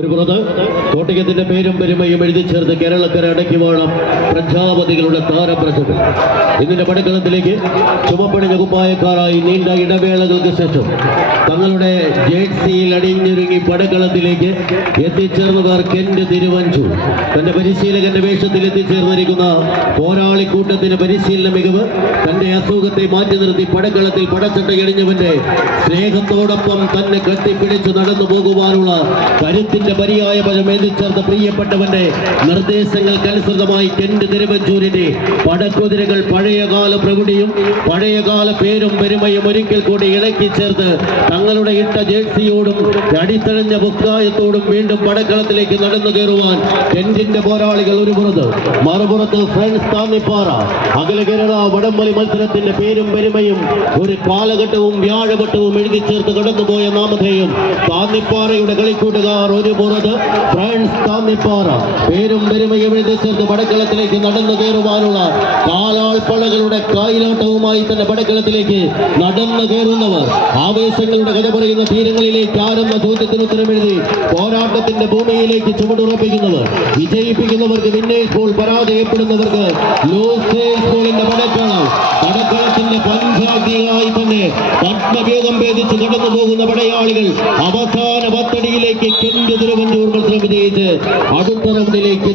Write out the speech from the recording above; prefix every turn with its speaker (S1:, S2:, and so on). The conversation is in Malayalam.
S1: ഒരു പുറത്ത് കോട്ടയത്തിന്റെ പേരും പെരുമയും എഴുതി ചേർത്ത് കേരളക്കര അടക്കി വാഴം പ്രജാപതികളുടെ താരപ്രജകൾ ഇതിന്റെ പടക്കളത്തിലേക്ക് ചുമപ്പണിഞ്ഞ കുപ്പായക്കാരായി നീണ്ട ഇടവേളകൾക്ക് ശേഷം തങ്ങളുടെ ജേഴ്സിയിൽ അടിഞ്ഞൊരുങ്ങി പടക്കളത്തിലേക്ക് എത്തിച്ചേർന്നവർ കെന്റ് തിരുവഞ്ചു. തന്റെ പരിശീലകന്റെ വേഷത്തിൽ എത്തിച്ചേർന്നിരിക്കുന്ന പോരാളി കൂട്ടത്തിന് പരിശീലന മികവ് തന്റെ അസുഖത്തെ മാറ്റി നിർത്തി പടക്കളത്തിൽ പടച്ചട്ട എറിഞ്ഞവന്റെ സ്നേഹത്തോടൊപ്പം തന്നെ കെട്ടിപ്പിടിച്ച് നടന്നു പോകുവാനുള്ള കരുത്തിന്റെ പര്യായ പദം എത്തിച്ചേർത്ത പ്രിയപ്പെട്ടവന്റെ നിർദ്ദേശങ്ങൾക്കനുസൃതമായി കെന്റ് തിരുവഞ്ചൂരിന്റെ പടക്കുതിരകൾ പഴയകാല പ്രകൃതിയും പഴയകാല പേരും പെരുമയും ഒരിക്കൽ കൂടി ഇളക്കി ചേർത്ത് തങ്ങളുടെ ഇട്ട ജേഴ്സിയോടും അടിത്തഴഞ്ഞ മുക്കായത്തോടും വീണ്ടും പടക്കളത്തിലേക്ക് നടന്നു കയറുവാൻ കെന്റിന്റെ പോരാളികൾ ഒരു പുറത്ത് മറുപുറത്ത് ഫ്രണ്ട്സ് താന്നിപ്പാറ. അഖില കേരള വടംവലി മത്സരത്തിന്റെ പേരും പെരുമയും ഒരു കാലഘട്ടവും വ്യാഴവട്ടവും എഴുതി ചേർത്ത് കടന്നുപോയ നാമധേയം താന്നിപ്പാറയുടെ കളിക്കൂട്ടുകാർ ഒരു പുറത്ത് ഫ്രാൻസ് താന്നിപ്പാറ പേരും പെരുമയും എഴുതി ചേർത്ത് പടക്കളത്തിലേക്ക് നടന്നു കയറുവാനുള്ള കാലാൾപ്പളകളുടെ കായിലാട്ടവുമായി തന്നെ പടക്കളത്തിലേക്ക് നടന്നു കയറുന്നവർ. ആവേശങ്ങളുടെ കഥ പറയുന്ന തീരങ്ങളിലേക്ക് ആരെന്ന ചോദ്യത്തിന് ഉത്തരമെഴുതി പോരാട്ടത്തിന്റെ ഭൂമിയിലേക്ക് ചുവടുറപ്പിക്കുന്നവർ വിജയിപ്പിക്കുന്നവർക്ക് വിന്നേഴ്സ് ബോൾ പരാജയപ്പെടുന്നവർക്ക് ലൂസേഴ്സ് ബോളിന്റെ പടക്കളം പടക്കളത്തിന്റെ പഞ്ചാതിയായി തന്നെ പത്മഭേദം ഭേദിച്ച് കടന്നു പോകുന്ന പടയാളികൾ അവസാന പത്തടിയിലേക്ക് കെണ്ടു തിരുവഞ്ചൂർ മത്സരം വിജയിച്ച് അടുത്ത റൗണ്ടിലേക്ക്